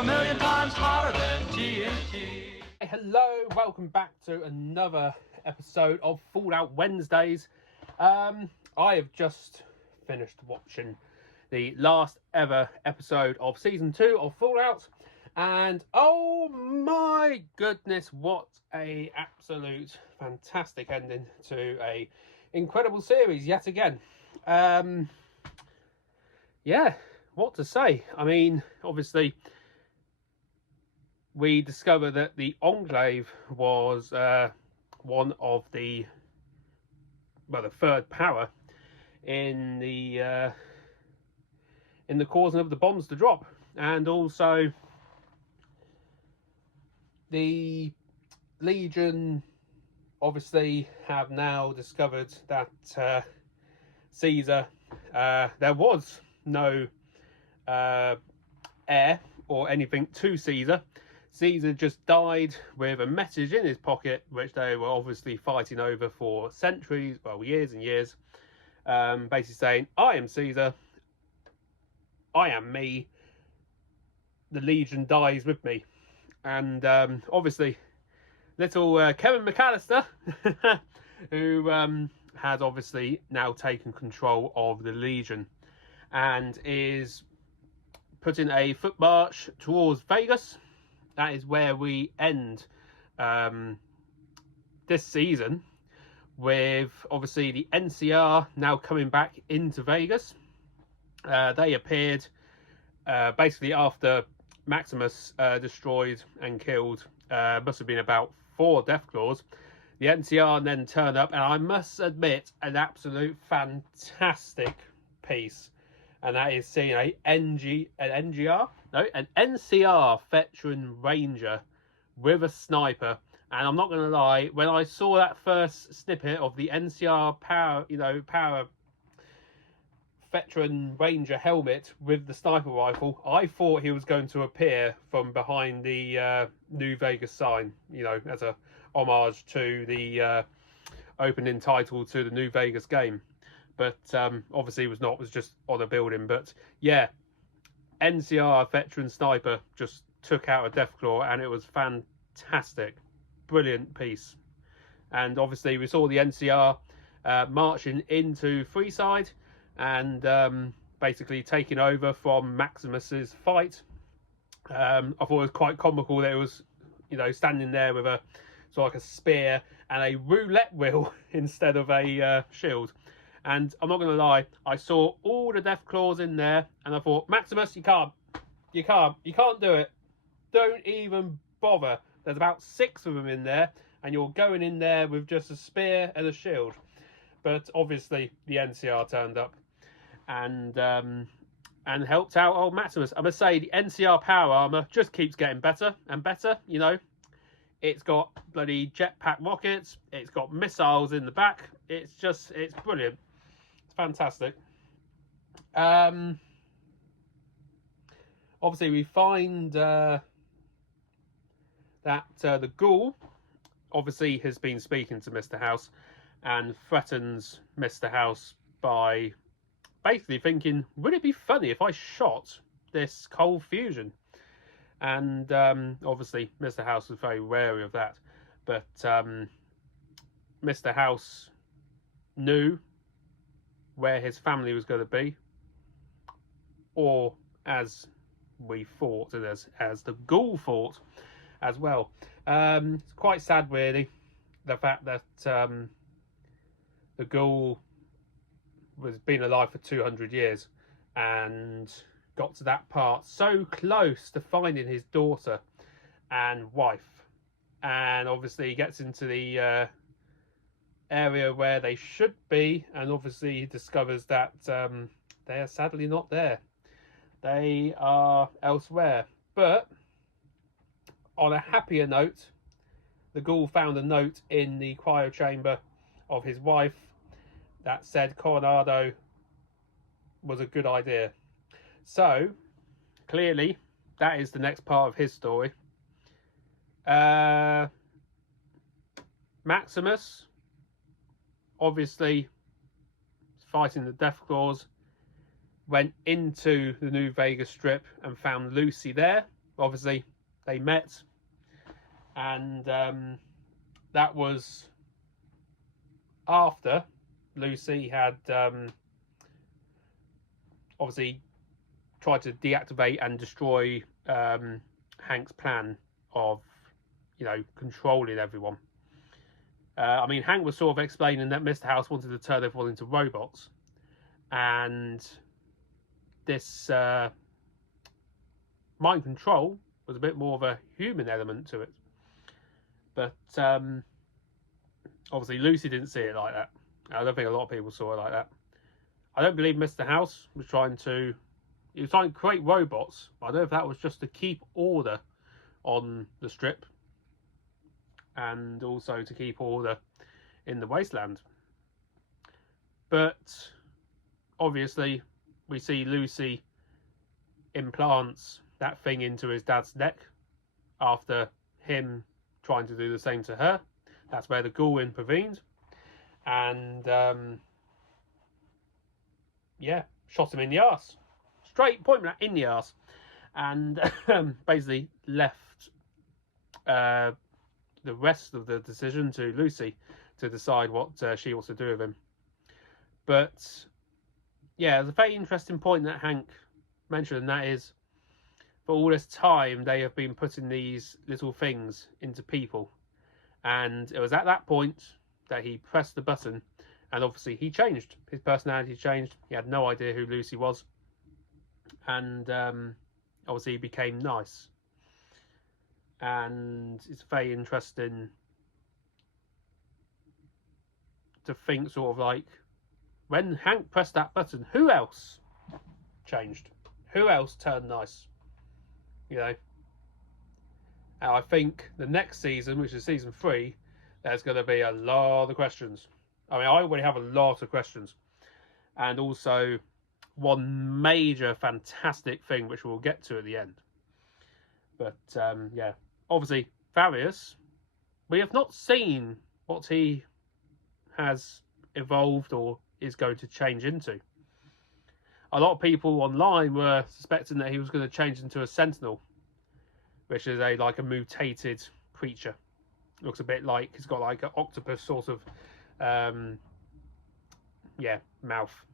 a million times hotter than TNT. Hello, welcome back to another episode of Fallout Wednesdays. I have just finished watching the last ever episode of season 2 of Fallout, and oh my goodness, what a absolute fantastic ending to a incredible series yet again. Yeah, what to say? I mean, obviously we discover that the Enclave was one of the third power in the causing of the bombs to drop, and also the Legion obviously have now discovered that Caesar, there was no heir or anything to Caesar. Caesar just died with a message in his pocket, which they were obviously fighting over for centuries, well, years and years, basically saying, I am Caesar, I am me, the Legion dies with me. And obviously little Kevin McAllister, who has obviously now taken control of the Legion and is putting a foot march towards Vegas. That is where we end this season, with obviously the NCR now coming back into Vegas. They appeared basically after Maximus destroyed and killed, must have been about 4 Deathclaws. The NCR then turned up, and I must admit, an absolute fantastic piece. And that is seeing an NCR veteran ranger with a sniper. And I'm not going to lie, when I saw that first snippet of the NCR power veteran ranger helmet with the sniper rifle, I thought he was going to appear from behind the New Vegas sign, as a homage to the opening title to the New Vegas game. But obviously it was not, it was just on a building. But yeah, NCR veteran sniper just took out a Deathclaw, and it was fantastic. Brilliant piece. And obviously we saw the NCR marching into Freeside and basically taking over from Maximus's fight. I thought it was quite comical that it was, standing there with a sort of like a spear and a roulette wheel instead of a shield. And I'm not going to lie, I saw all the Deathclaws in there, and I thought, Maximus, you can't do it. Don't even bother. There's about 6 of them in there, and you're going in there with just a spear and a shield. But obviously, the NCR turned up and helped out old Maximus. I must say, the NCR power armor just keeps getting better and better. It's got bloody jetpack rockets. It's got missiles in the back. It's brilliant. It's fantastic. Obviously, we find that the Ghoul obviously has been speaking to Mr. House and threatens Mr. House by basically thinking, would it be funny if I shot this cold fusion? And obviously Mr. House was very wary of that. But Mr. House knew where his family was going to be, or as we thought, and as the Ghoul thought as well. It's quite sad, really, the fact that the Ghoul was been alive for 200 years and got to that part so close to finding his daughter and wife, and obviously he gets into the area where they should be, and obviously he discovers that they are sadly not there. They are elsewhere. But on a happier note, the Ghoul found a note in the cryo chamber of his wife that said Coronado was a good idea. So clearly that is the next part of his story. Maximus obviously fighting the Deathclaws, went into the New Vegas Strip and found Lucy there, obviously they met, and that was after Lucy had obviously tried to deactivate and destroy Hank's plan of, controlling everyone. I mean, Hank was sort of explaining that Mr. House wanted to turn everyone into robots, and this mind control was a bit more of a human element to it. But obviously Lucy didn't see it like that. I don't think a lot of people saw it like that. I don't believe Mr. House was trying to create robots. I don't know if that was just to keep order on the strip, and also to keep order in the wasteland. But obviously we see Lucy implants that thing into his dad's neck after him trying to do the same to her. That's where the ghoul intervened, and shot him in the arse, straight point blank in the arse, and basically left the rest of the decision to Lucy to decide what she wants to do with him. But yeah, there's a very interesting point that Hank mentioned, and that is, for all this time they have been putting these little things into people, and it was at that point that he pressed the button, and obviously he changed. His personality changed. He had no idea who Lucy was, and obviously he became nice. And it's very interesting to think, sort of like, when Hank pressed that button, who else changed? Who else turned nice? And I think the next season, which is season 3, there's going to be a lot of questions. I mean, I already have a lot of questions. And also one major fantastic thing, which we'll get to at the end. But obviously Farius, we have not seen what he has evolved or is going to change into. A lot of people online were suspecting that he was going to change into a Sentinel, which is a mutated creature. Looks a bit like he's got like an octopus sort of mouth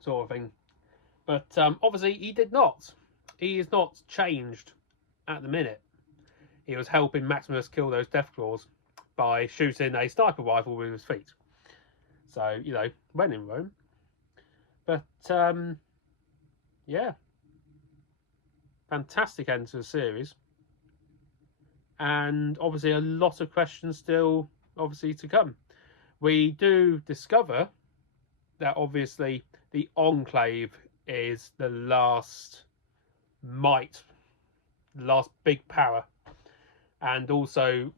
sort of thing. But obviously he did not. He is not changed at the minute. He was helping Maximus kill those Deathclaws by shooting a sniper rifle with his feet. So, when in Rome. But, fantastic end to the series. And obviously a lot of questions still, obviously, to come. We do discover that, obviously, the Enclave is the last might, the last big power. And also,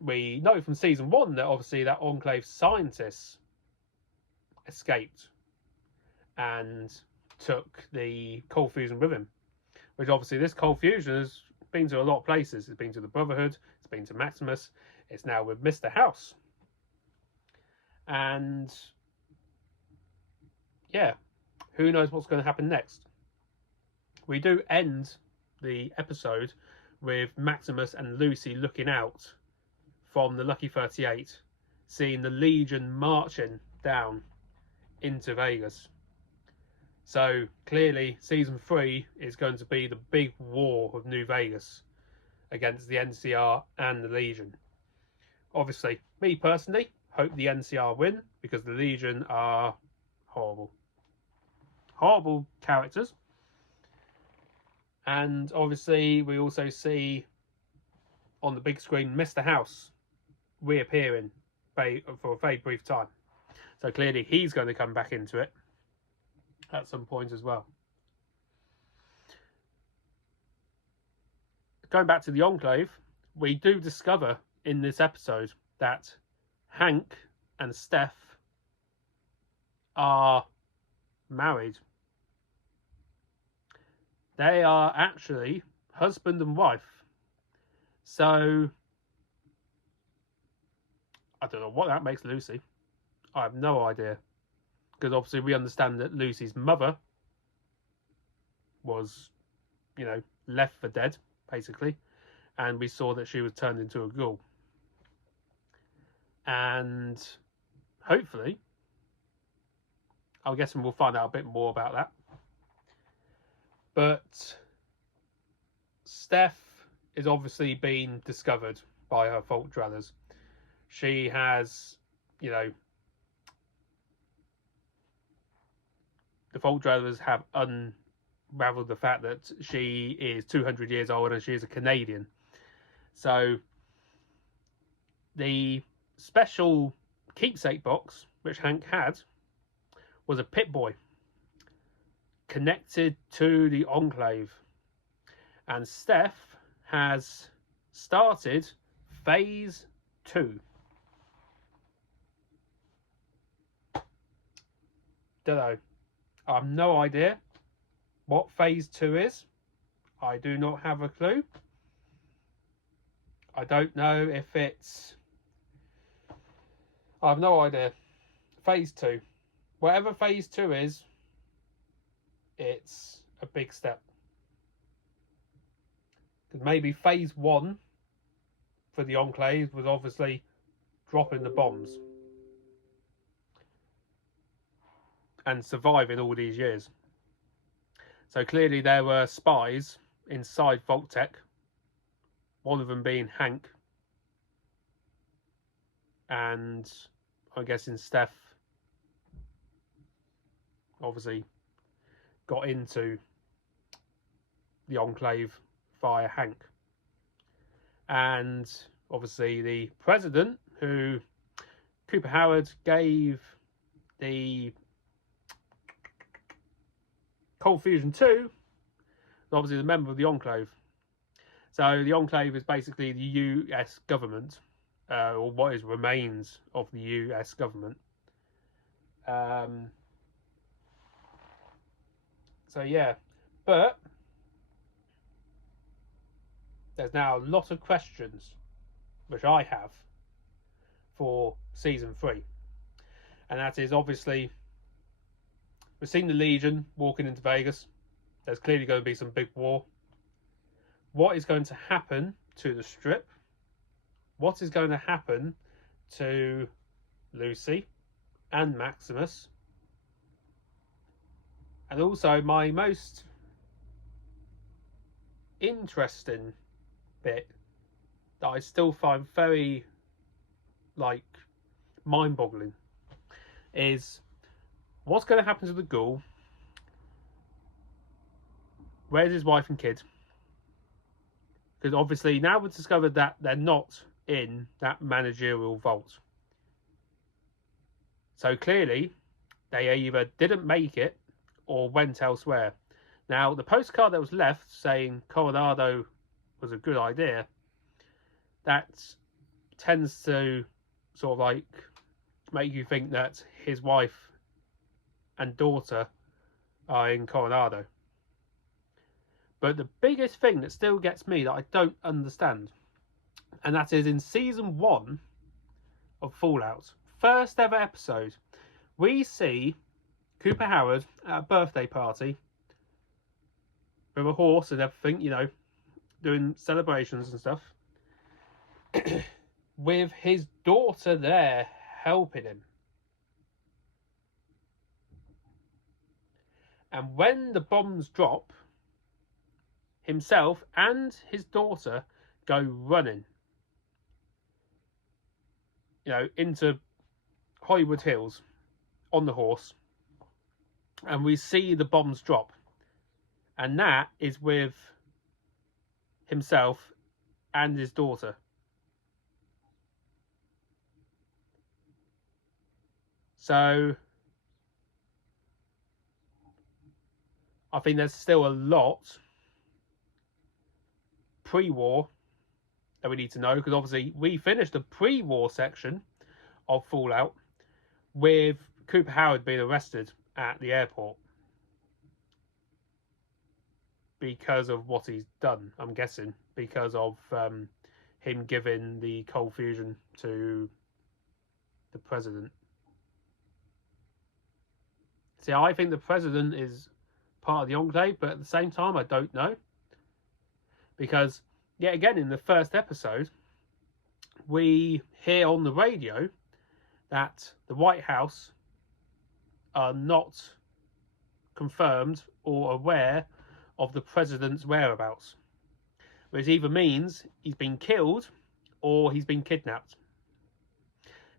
we know from season 1 that obviously that Enclave scientists escaped and took the cold fusion with him. Which obviously this cold fusion has been to a lot of places. It's been to the Brotherhood, it's been to Maximus, it's now with Mr. House. And who knows what's going to happen next. We do end the episode with Maximus and Lucy looking out from the Lucky 38, seeing the Legion marching down into Vegas. So clearly season 3 is going to be the big war of New Vegas against the NCR and the Legion. Obviously, me personally hope the NCR win, because the Legion are horrible characters. And obviously we also see on the big screen Mr. House reappearing for a very brief time. So clearly he's going to come back into it at some point as well. Going back to the Enclave, we do discover in this episode that Hank and Steph are married. They are actually husband and wife. So I don't know what that makes Lucy. I have no idea. Because obviously we understand that Lucy's mother was, left for dead, basically, and we saw that she was turned into a ghoul. And hopefully, I'm guessing we'll find out a bit more about that. But Steph is obviously being discovered by her Vault Dwellers. She has, you know, the Vault Dwellers have unraveled the fact that she is 200 years old and she is a Canadian. So the special keepsake box which Hank had was a Pip-Boy connected to the Enclave, and Steph has started phase 2. Don't know. I have no idea what phase 2 is. I do not have a clue. I don't know if it's... I have no idea. Phase 2. Whatever phase 2 is, it's a big step. Because maybe phase 1 for the Enclave was obviously dropping the bombs and surviving all these years. So clearly there were spies inside Vault-Tec, one of them being Hank, and I'm guessing Steph obviously got into the Enclave via Hank. And obviously the president, who Cooper Howard gave the Cold Fusion 2, is obviously the member of the Enclave. So the Enclave is basically the US government, or what is remains of the US government. So yeah, but there's now a lot of questions which I have for season 3, and that is obviously we've seen the Legion walking into Vegas. There's clearly going to be some big war. What is going to happen to the Strip? What is going to happen to Lucy and Maximus? And also my most interesting bit that I still find very mind-boggling is what's going to happen to the Ghoul? Where's his wife and kid? Because obviously now we've discovered that they're not in that managerial vault. So clearly they either didn't make it or went elsewhere. Now the postcard that was left saying Coronado was a good idea, that tends to sort of make you think that his wife and daughter are in Coronado. But the biggest thing that still gets me that I don't understand, and that is in season 1 of Fallout, first ever episode, we see Cooper Howard at a birthday party with a horse and everything, you know, doing celebrations and stuff, with his daughter there helping him. And when the bombs drop, himself and his daughter go running, you know, into Hollywood Hills on the horse, and we see the bombs drop, and that is with himself and his daughter. So I think there's still a lot pre-war that we need to know, because obviously we finished the pre-war section of Fallout with Cooper Howard being arrested at the airport because of what he's done. I'm guessing because of him giving the cold fusion to the president. See, I think the president is part of the Enclave, but at the same time I don't know. Because yet again in the first episode, we hear on the radio that the White House are not confirmed or aware of the president's whereabouts, which either means he's been killed or he's been kidnapped.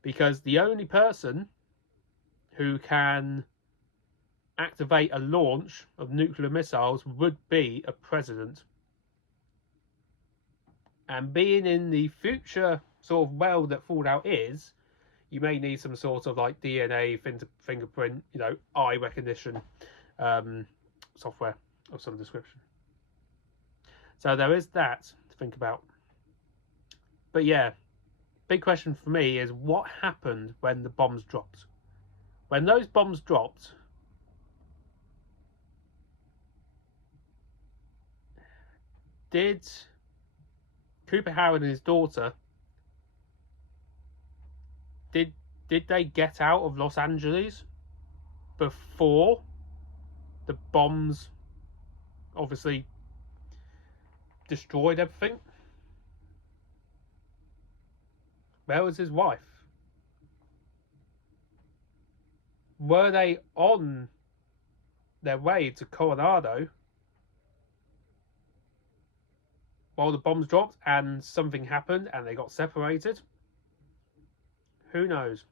Because the only person who can activate a launch of nuclear missiles would be a president. And being in the future sort of world that Fallout is, you may need some sort of like DNA, fingerprint, eye recognition software of some description. So there is that to think about. But yeah, big question for me is what happened when the bombs dropped? When those bombs dropped, did Cooper Howard and his daughter, did they get out of Los Angeles before the bombs obviously destroyed everything? Where was his wife? Were they on their way to Coronado while the bombs dropped and something happened and they got separated? Who knows?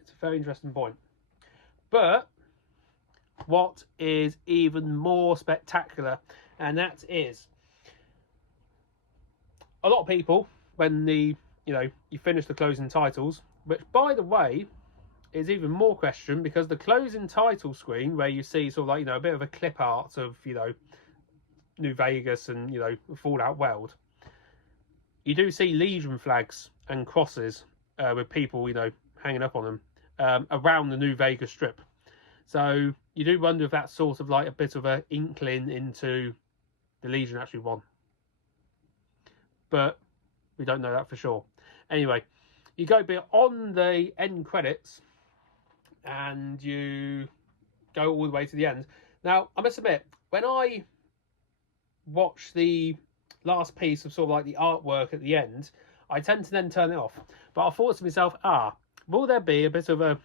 It's a very interesting point. But what is even more spectacular, and that is a lot of people, when you finish the closing titles, which by the way is even more question, because the closing title screen where you see sort of like a bit of a clip art of New Vegas and Fallout world, you do see Legion flags and crosses with people hanging up on them around the New Vegas strip. So you do wonder if that's sort of like a bit of an inkling into the Legion actually won, but we don't know that for sure. Anyway, you go beyond the end credits and you go all the way to the end. Now, I must admit, when I watch the last piece of sort of like the artwork at the end, I tend to then turn it off. But I thought to myself, will there be a bit of a,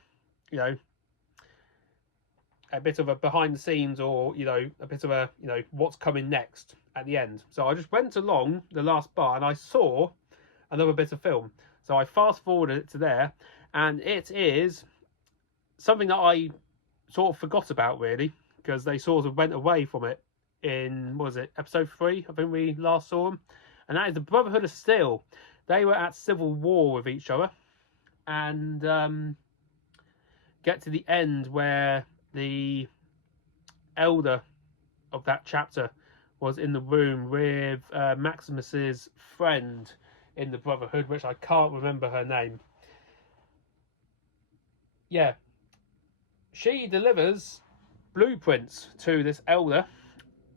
a bit of a behind the scenes, or a bit of a what's coming next at the end? So I just went along the last bar and I saw another bit of film. So I fast forwarded it to there, and it is something that I sort of forgot about really, because they sort of went away from it in, what was it, episode 3? I think we last saw them. And that is the Brotherhood of Steel. They were at civil war with each other, and get to the end where the elder of that chapter was in the room with Maximus's friend in the Brotherhood, which I can't remember her name. Yeah, she delivers blueprints to this elder,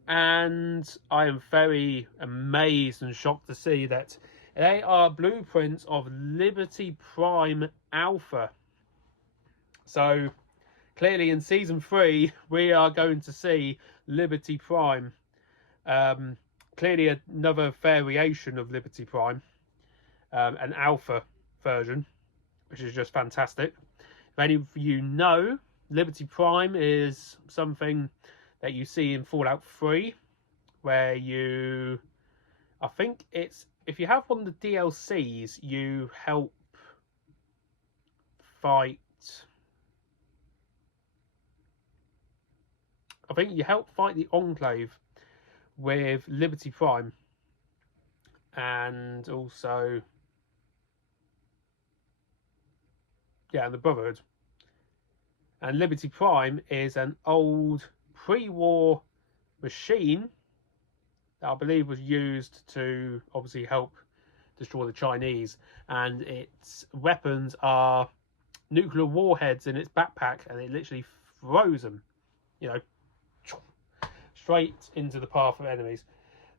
and I am very amazed and shocked to see that they are blueprints of Liberty Prime Alpha. So clearly in season 3 we are going to see Liberty Prime, clearly another variation of Liberty Prime, an alpha version, which is just fantastic. If any of you know, Liberty Prime is something that you see in Fallout 3, where I think it's, if you have one of the DLCs, you help fight, the Enclave with Liberty Prime, and also the Brotherhood. And Liberty Prime is an old pre-war machine that I believe was used to obviously help destroy the Chinese, and its weapons are nuclear warheads in its backpack, and it literally throws them, straight into the path of enemies.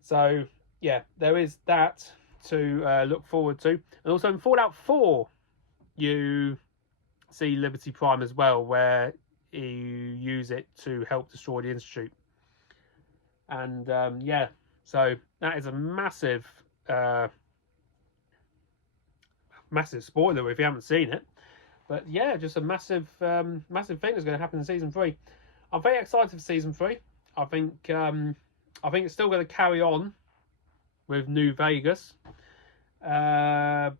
So yeah, there is that to look forward to. And also in Fallout 4 you see Liberty Prime as well, where you use it to help destroy the Institute. And So that is a massive massive spoiler if you haven't seen it. But yeah, just a massive massive thing that's going to happen in season 3. I'm very excited for season 3. I think it's still going to carry on with New Vegas. I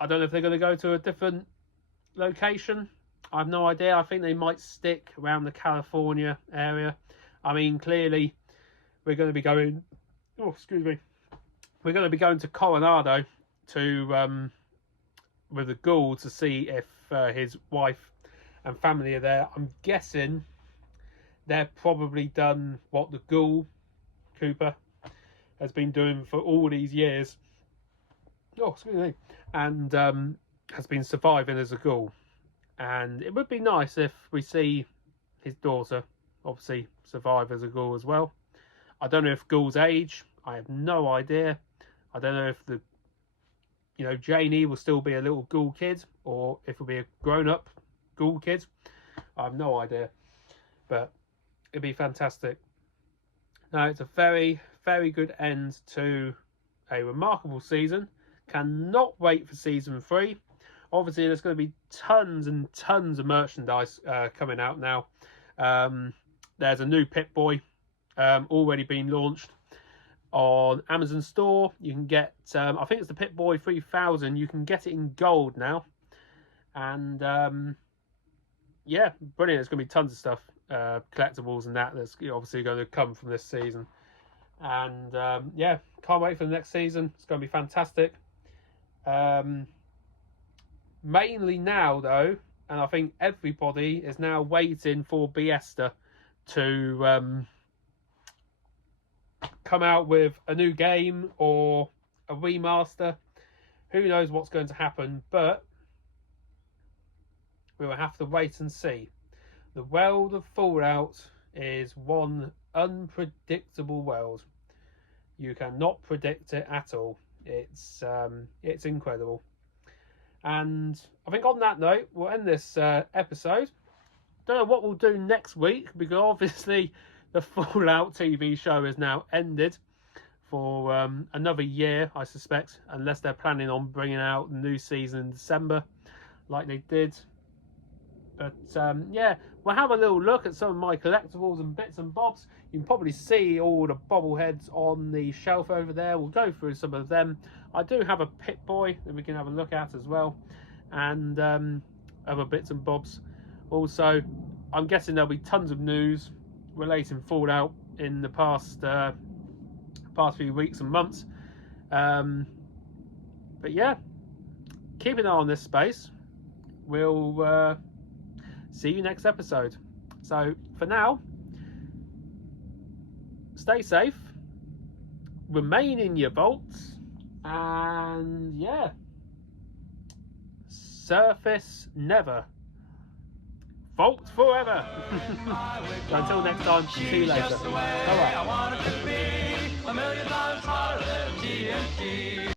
don't know if they're going to go to a different location. I have no idea. I think they might stick around the California area. I mean, clearly we're going to be going. Oh, excuse me. We're going to be going to Coronado to with the Ghoul to see if his wife and family are there. I'm guessing they're probably done what the Ghoul Cooper has been doing for all these years. Oh, excuse me. And has been surviving as a Ghoul. And it would be nice if we see his daughter obviously survive as a Ghoul as well. I don't know if Ghouls age. I have no idea. I don't know if Janie will still be a little Ghoul kid or if it'll be a grown-up Ghoul kid. I have no idea. But it'd be fantastic. Now, it's a very, very good end to a remarkable season. Cannot wait for season 3. Obviously, there's going to be tons and tons of merchandise coming out now. There's a new Pip-Boy already been launched on Amazon store. You can get, I think it's the Pip-Boy 3000. You can get it in gold now. And yeah, brilliant. There's going to be tons of stuff, collectibles and that's obviously going to come from this season. And yeah, can't wait for the next season. It's going to be fantastic. Mainly now though, and I think everybody is now waiting for Bethesda to come out with a new game or a remaster. Who knows what's going to happen, but we will have to wait and see. The world of Fallout is one unpredictable world. You cannot predict it at all. It's incredible. And I think on that note, we'll end this episode. Don't know what we'll do next week, because obviously the Fallout TV show is now ended for another year, I suspect, unless they're planning on bringing out a new season in December like they did. But yeah, we'll have a little look at some of my collectibles and bits and bobs. You can probably see all the bobbleheads on the shelf over there. We'll go through some of them. I do have a Pip-Boy that we can have a look at as well, and other bits and bobs. Also, I'm guessing there'll be tons of news relating Fallout in the past few weeks and months. But yeah, keep an eye on this space. We'll see you next episode. So for now, stay safe, remain in your vaults, and yeah, surface never, vault forever. So until next time, see you later. Bye bye.